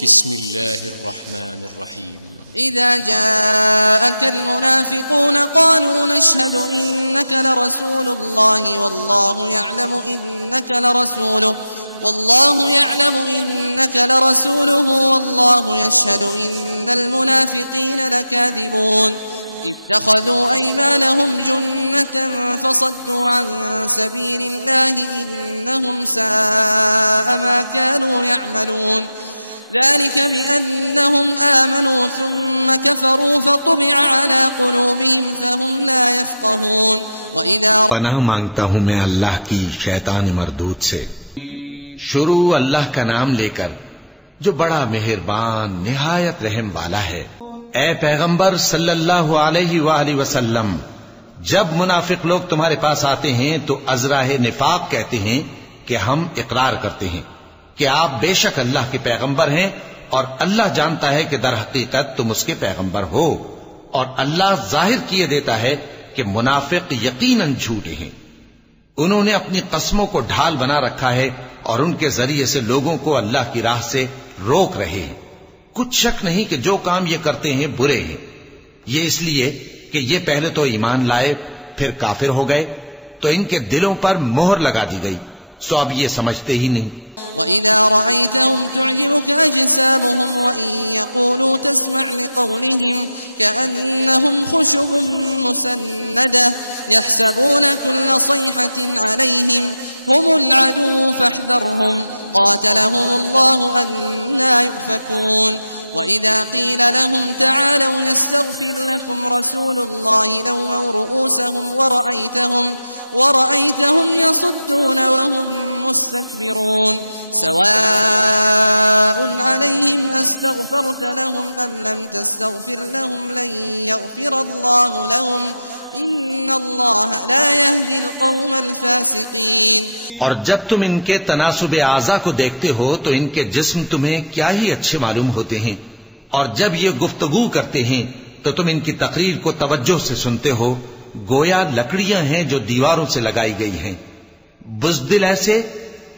बिस्मिल्लाहिर्रहमानिर्रहीम। इज़ा जाअकल मुनाफ़िक़ून क़ालू नशहदु इन्नका लरसूलुल्लाहि वल्लाहु यअलमु इन्नका लरसूलुहु वल्लाहु यशहदु इन्नल मुनाफ़िक़ीन लकाज़िबून। इत्तख़ज़ू अयमानहुम जुन्नतन फ़सद्दू अन सबीलिल्लाहि इन्नहुम साअ मा कानू यअमलून। ذلك بأنهم آمنوا ثم كفروا فطبع على قلوبهم فهم لا يفقهون। पनाह मांगता हूँ मैं अल्लाह की शैतान मरदूद से। शुरू अल्लाह का नाम लेकर जो बड़ा मेहरबान निहायत रहम वाला है। ए पैगंबर सल्लल्लाहु अलैहि वसल्लम, जब मुनाफिक लोग तुम्हारे पास आते हैं तो अज़राह निफाक कहते हैं कि हम इकरार करते हैं कि आप बेशक अल्लाह के पैगंबर हैं, और अल्लाह जानता है कि दर हकीकत तुम उसके पैगंबर हो। और अल्लाह जाहिर किए देता है कि मुनाफिक यकीनन झूठे हैं। उन्होंने अपनी कस्मों को ढाल बना रखा है और उनके जरिए से लोगों को अल्लाह की राह से रोक रहे हैं। कुछ शक नहीं कि जो काम ये करते हैं बुरे हैं। ये इसलिए कि ये पहले तो ईमान लाए फिर काफिर हो गए, तो इनके दिलों पर मोहर लगा दी गई, सो अब ये समझते ही नहीं। وإذا رأيتهم تعجبك أجسامهم وإن يقولوا تسمع لقولهم كأنهم خشب مسندة يحسبون كل صيحة عليهم هم العدو فاحذرهم قاتلهم الله أنى يؤفكون. وإذا قيل لهم تعالوا يستغفر لكم رسول الله لووا رؤوسهم ورأيتهم يصدون وهم مستكبرون. سواء عليهم أستغفرت لهم أم لم تستغفر لهم لن يغفر الله لهم إن الله لا يهدي القوم الفاسقين. और जब तुम इनके तनासुब आज़ा को देखते हो तो इनके जिस्म तुम्हें क्या ही अच्छे मालूम होते हैं, और जब ये गुफ्तगू करते हैं तो तुम इनकी तकरीर को तवज्जो से सुनते हो, गोया लकड़ियां हैं जो दीवारों से लगाई गई हैं। बुज़दिल ऐसे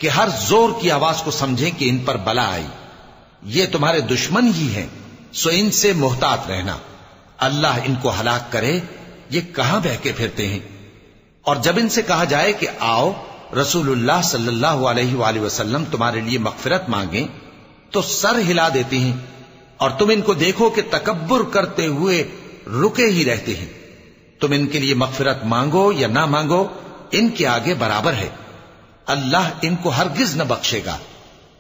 कि हर जोर की आवाज को समझें कि इन पर बला आई। ये तुम्हारे दुश्मन ही हैं, सो इनसे मोहतात रहना। अल्लाह इनको हलाक करे, ये कहां बहके फिरते हैं। और जब इनसे कहा जाए कि आओ रसूलुल्लाह सल्लल्लाहु अलैहि वसल्लम तुम्हारे लिए मगफिरत मांगे, तो सर हिला देते हैं। और तुम इनको देखो कि तकब्बुर करते हुए रुके ही रहते हैं। तुम इनके लिए मगफिरत मांगो या ना मांगो, इनके आगे बराबर है। अल्लाह इनको हरगिज न बख्शेगा।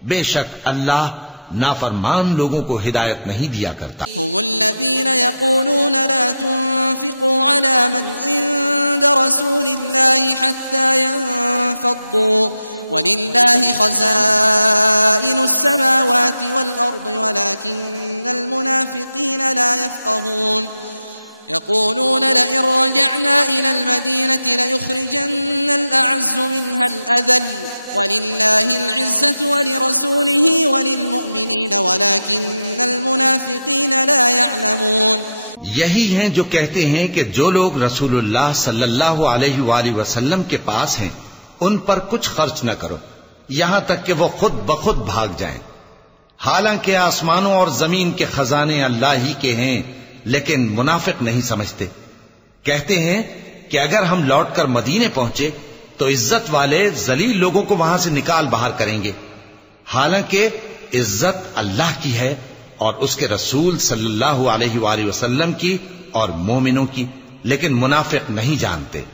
बेशक अल्लाह नाफरमान लोगों को हिदायत नहीं दिया करता। हुमुल्लज़ीना यक़ूलून ला तुन्फ़िक़ू अला मन इंद रसूलिल्लाहि हत्ता यन्फ़द्दू वलिल्लाहि ख़ज़ाइनुस समावाति वल अर्दि वलाकिन्नल मुनाफ़िक़ीन ला यफ़क़हून. يقولون لئن رجعنا إلى المدينة ليخرجن الأعز منها الأذل ولله العزة ولرسوله وللمؤمنين ولكن المنافقين لا يعلمون. यही हैं जो कहते हैं कि जो लोग रसूलुल्लाह सल्लल्लाहु अलैहि वसल्लम के पास हैं उन पर कुछ खर्च न करो, यहां तक कि वो खुद बखुद भाग जाएं। हालांकि आसमानों और जमीन के खजाने अल्लाह ही के हैं, लेकिन मुनाफिक नहीं समझते। कहते हैं कि अगर हम लौटकर मदीने पहुंचे तो इज्जत वाले जलील लोगों को वहां से निकाल बाहर करेंगे। हालांकि इज्जत अल्लाह की है और उसके रसूल सल्लल्लाहु अलैहि वसल्लम की और मोमिनों की, लेकिन मुनाफिक नहीं जानते।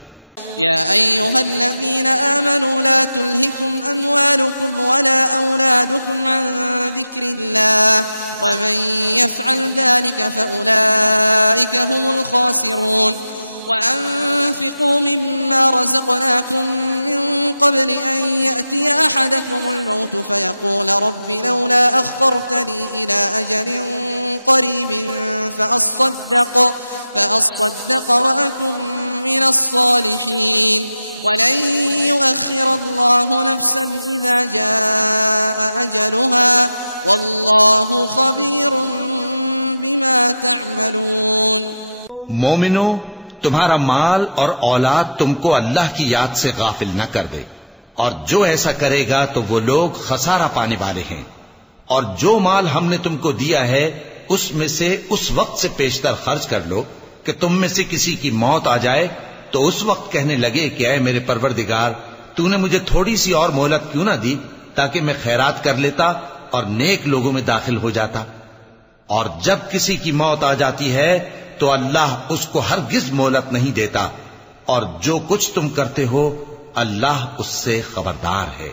या अय्युहल्लज़ीना आमनू ला तुल्हिकुम अम्वालुकुम वला औलादुकुम अन ज़िक्रिल्लाह वमन यफ़अल ज़ालिका फ़उलाइका हुमुल ख़ासिरून. وأنفقوا مما رزقناكم من قبل أن يأتي أحدكم الموت فيقول رب لولا أخرتني إلى أجل قريب فأصدق وأكن من الصالحين ولن يؤخر الله نفسا إذا جاء أجلها والله خبير بما تعملون. मोमिनो, तुम्हारा माल और औलाद तुमको अल्लाह की याद से गाफिल न कर दे, और जो ऐसा करेगा तो वो लोग खसारा पाने वाले हैं। और जो माल हमने तुमको दिया है उसमें से उस वक्त से पेशतर खर्च कर लो कि तुम में से किसी की मौत आ जाए तो उस वक्त कहने लगे कि ऐ मेरे परवरदिगार, तूने मुझे थोड़ी सी और मोहलत क्यों ना दी ताकि मैं खैरात कर लेता और नेक लोगों में दाखिल हो जाता। और जब किसी की मौत आ जाती है तो अल्लाह उसको हरगिज मोहलत नहीं देता, और जो कुछ तुम करते हो अल्लाह उससे खबरदार है।